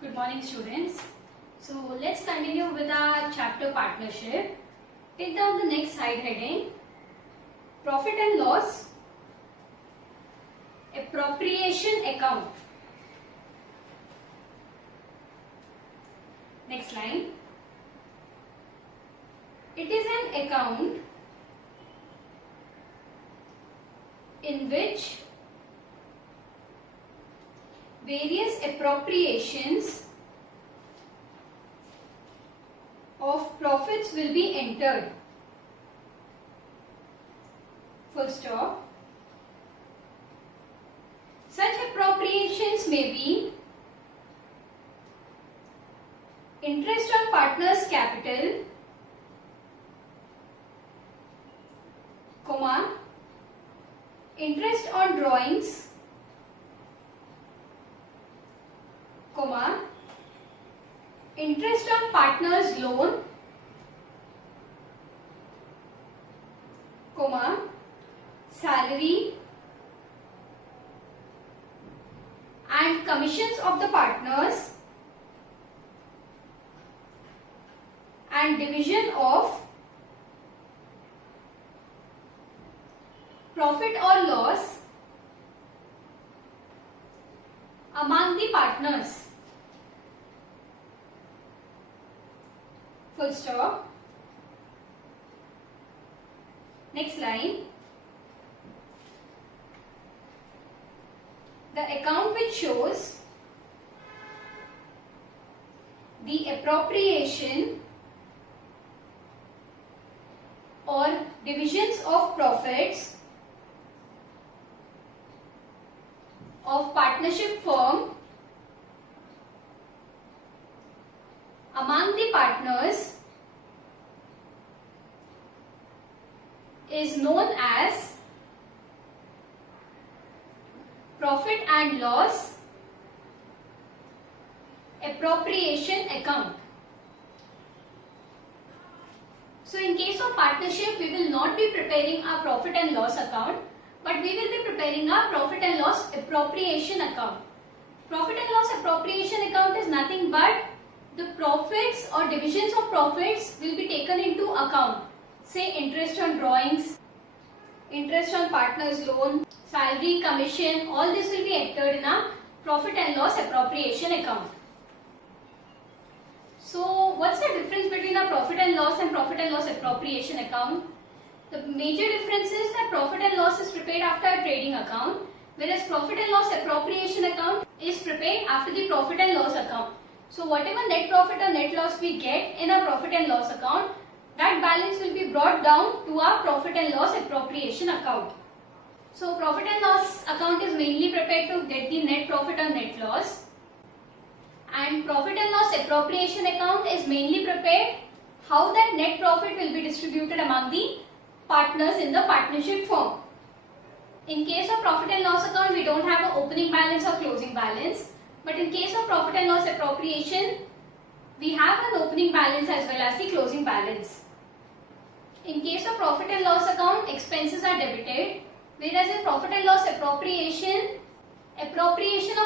Good morning, students. So let's continue with our chapter partnership. Take down the next side heading, profit and loss, appropriation account. Next line. It is an account in which various appropriations of profits will be entered. Full stop. Such appropriations may be interest on partners' capital, interest on drawings, interest on partners' loan, salary and commissions of the partners and division of profit or loss among the partners. Full stop. Next line. The account which shows the appropriation or divisions of profits of partnership firm among the partners is known as profit and loss appropriation account. So in case of partnership, we will not be preparing our profit and loss account, but we will be preparing our profit and loss appropriation account. Profit and loss appropriation account is nothing but the profits or divisions of profits will be taken into account. Say interest on drawings, interest on partners' loan, salary, commission, all this will be entered in a profit and loss appropriation account. So what's the difference between a profit and loss appropriation account? The major difference is that profit and loss is prepared after a trading account, whereas profit and loss appropriation account is prepared after the profit and loss account. So whatever net profit or net loss we get in a profit and loss account, that balance will be brought down to our profit and loss appropriation account. So profit and loss account is mainly prepared to get the net profit or net loss, and profit and loss appropriation account is mainly prepared how that net profit will be distributed among the partners in the partnership firm. In case of profit and loss account, we don't have an opening balance or closing balance, but in case of profit and loss appropriation, we have an opening balance as well as the closing balance. In case of profit and loss account, expenses are debited, whereas in profit and loss appropriation of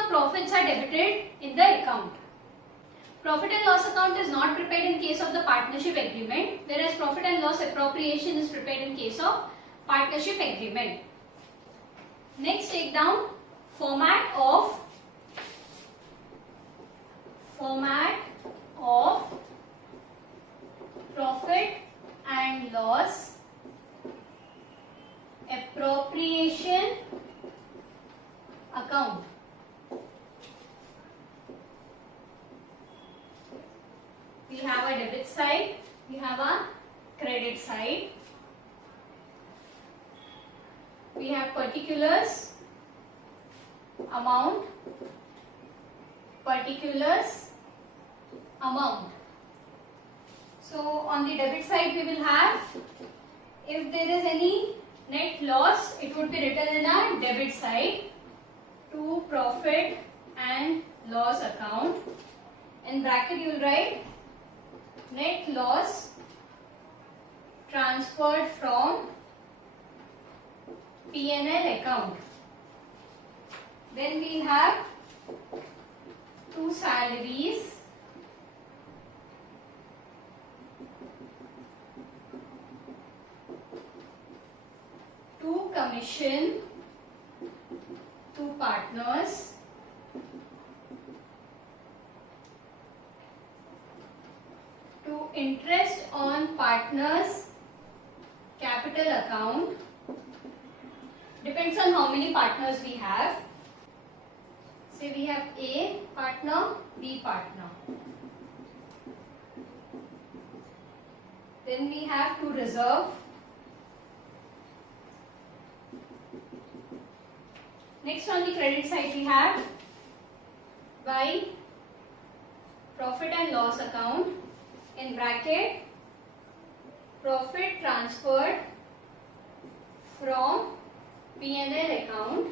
profits are debited in the account. Profit and loss account is not prepared in case of the partnership agreement, whereas profit and loss appropriation is prepared in case of partnership agreement. Next, take down format of profit and loss appropriation account. We have a debit side, we have a credit side. We have particulars, amount, particulars, amount. So on the debit side we will have, if there is any net loss, it would be written in a debit side to profit and loss account. In bracket you will write net loss transferred from P&L account. Then we have to salaries, to commission, to partners, to interest on partners capital account. Depends on how many partners we have. Say we have A partner, B partner. Then we have to reserve. Next on the credit side we have by profit and loss account, in bracket profit transferred from P&L account.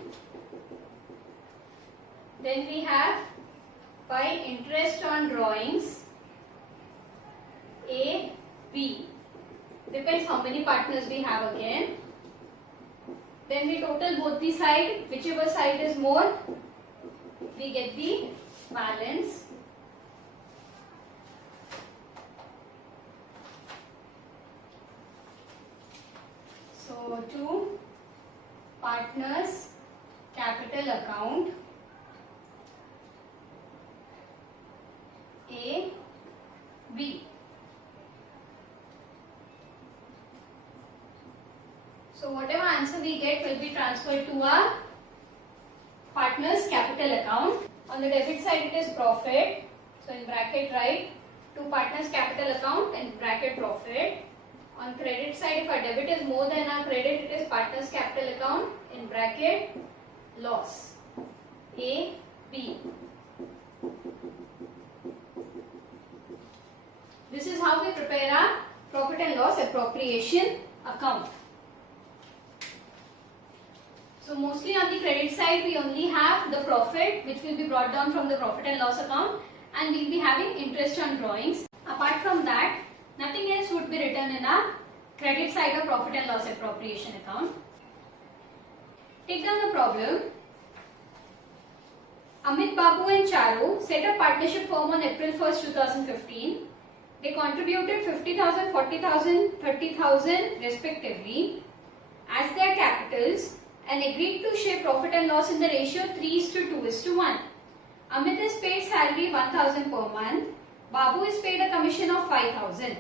Then we have by interest on drawings, A, B. Depends how many partners we have again. Then we total both the side, whichever side is more, we get the balance. So to partners capital account, A, B. So whatever answer we get will be transferred to our partners capital account. On the debit side it is profit. So in bracket write to partners capital account and bracket profit. On credit side, if our debit is more than our credit, it is partners capital account, in bracket loss, A, B. This is how we prepare our profit and loss appropriation account. So mostly on the credit side, we only have the profit, which will be brought down from the profit and loss account, and we will be having interest on drawings. Apart from that, nothing else would be written in our credit side of profit and loss appropriation account. Take down the problem. Amit, Babu and Charu set up partnership firm on April 1st, 2015. They contributed 50,000, 40,000, 30,000 respectively as their capitals and agreed to share profit and loss in the ratio 3:2:1. Amit is paid salary 1,000 per month. Babu is paid a commission of 5,000.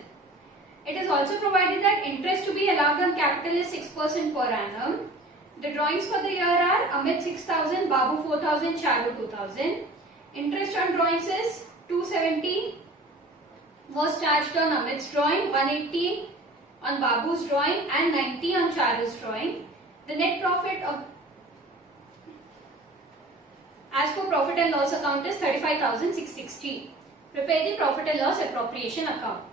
It is also provided that interest to be allowed on capital is 6% per annum. The drawings for the year are Amit 6,000, Babu 4,000, Charu 2,000. Interest on drawings is 270 was charged on Amit's drawing, 180 on Babu's drawing and 90 on Charu's drawing. The net profit of as for profit and loss account is 35,660. Prepare the profit and loss appropriation account.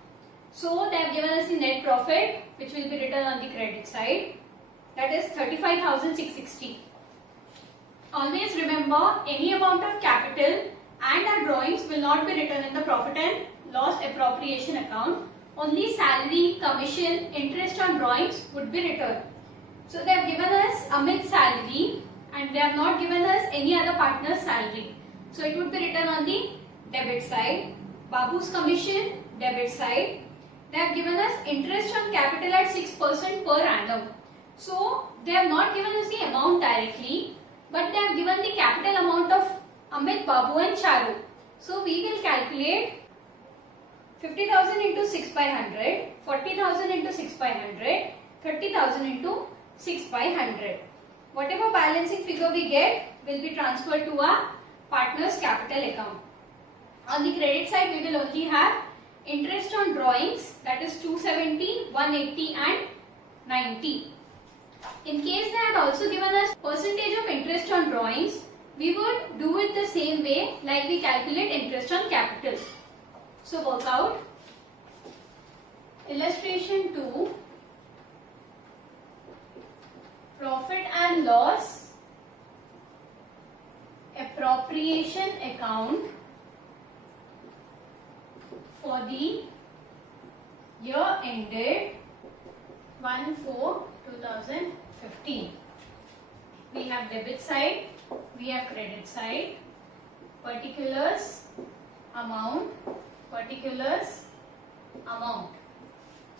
So they have given us the net profit, which will be written on the credit side, that is 35,660. Always remember, any amount of capital and our drawings will not be written in the profit and loss appropriation account. Only salary, commission, interest on drawings would be written. So they have given us Amit's salary and they have not given us any other partner's salary. So it would be written on the debit side. Babu's commission, debit side. They have given us interest on capital at 6% per annum. So they have not given us the amount directly, but they have given the capital amount of Amit, Babu and Charu. So we will calculate 50,000 into 6 by 100, 40,000 into 6 by 100, 30,000 into 6 by 100. Whatever balancing figure we get will be transferred to our partner's capital account. On the credit side, we will only have interest on drawings, that is 270, 180 and 90. In case they had also given us percentage of interest on drawings, we would do it the same way like we calculate interest on capital. So work out. Illustration 2. Profit and loss appropriation account for the year ended 1/4/2015. We have debit side, we have credit side. particulars amount.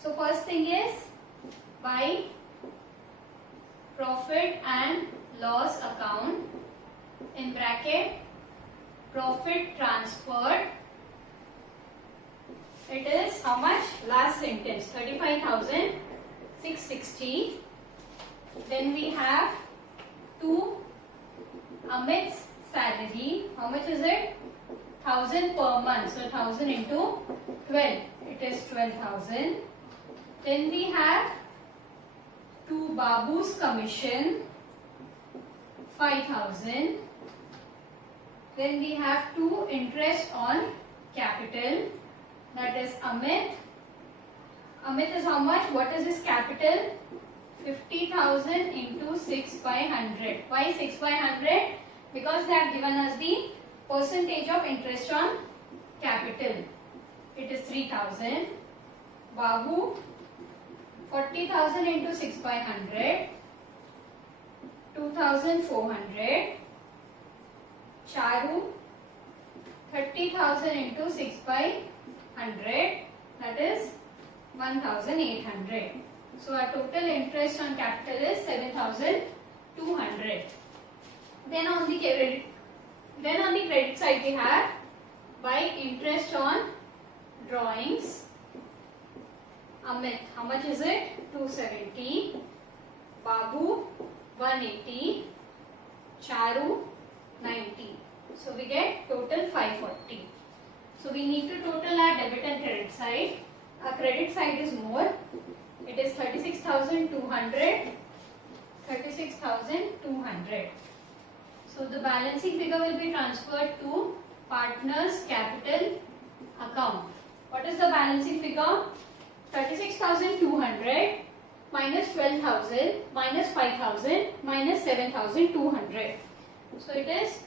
So first thing is by profit and loss account, in bracket profit transferred, it is how much? Last sentence 35,660. Then we have to Amit's salary. How much is it? 1,000 per month. So 1,000 into 12. It is 12,000. Then we have to Babu's commission, 5,000. Then we have to interest on capital. That is Amit. Amit is how much? What is his capital? 50,000 into 6 by 100. Why 6 by 100? Because they have given us the percentage of interest on capital. It is 3,000. Babu, 40,000 into 6 by 100. 2,400. Charu, 30,000 into 6 by 100. That is 1,800. So our total interest on capital is 7,200. Then on the credit side we have by interest on drawings. Amit, how much is it? 270. Babu, 180. Charu, 90. So we get total 540. So we need to total our debit and credit side. Our credit side is more. It is 36,200. 36,200. So the balancing figure will be transferred to partners capital account. What is the balancing figure? 36,200 minus 12,000 minus 5,000 minus 7,200. So it is,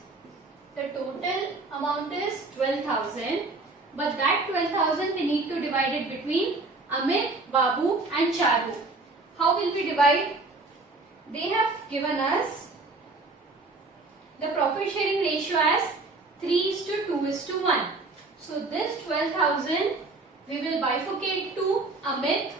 the total amount is 12,000, but that 12,000 we need to divide it between Amit, Babu and Charu. How will we divide? They have given us the profit sharing ratio as 3:2:1. So this 12,000 we will bifurcate to Amit,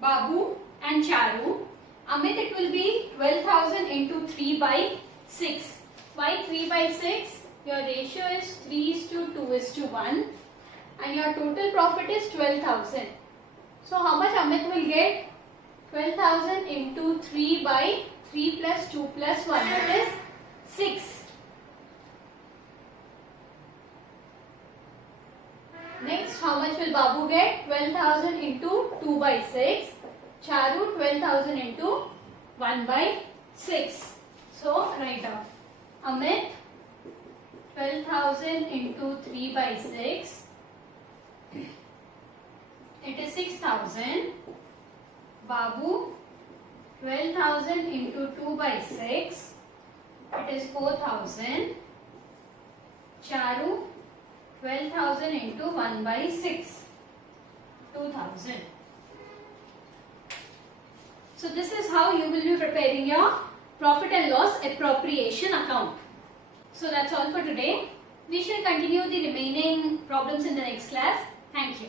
Babu and Charu. Amit, it will be 12,000 into 3 by 6. Why 3 by 6? Your ratio is 3:2:1 and your total profit is 12,000. So how much Amit will get? 12,000 into 3 by 3 plus 2 plus 1, that is 6. Next, how much will Babu get? 12,000 into 2 by 6. Charu, 12,000 into 1 by 6. So write down. Amit, 12,000 into 3 by 6. It is 6,000. Babu, 12,000 into 2 by 6. It is 4,000. Charu, 12,000 into 1 by 6. 2,000. So this is how you will be preparing your profit and loss appropriation account. So that's all for today. We shall continue the remaining problems in the next class. Thank you.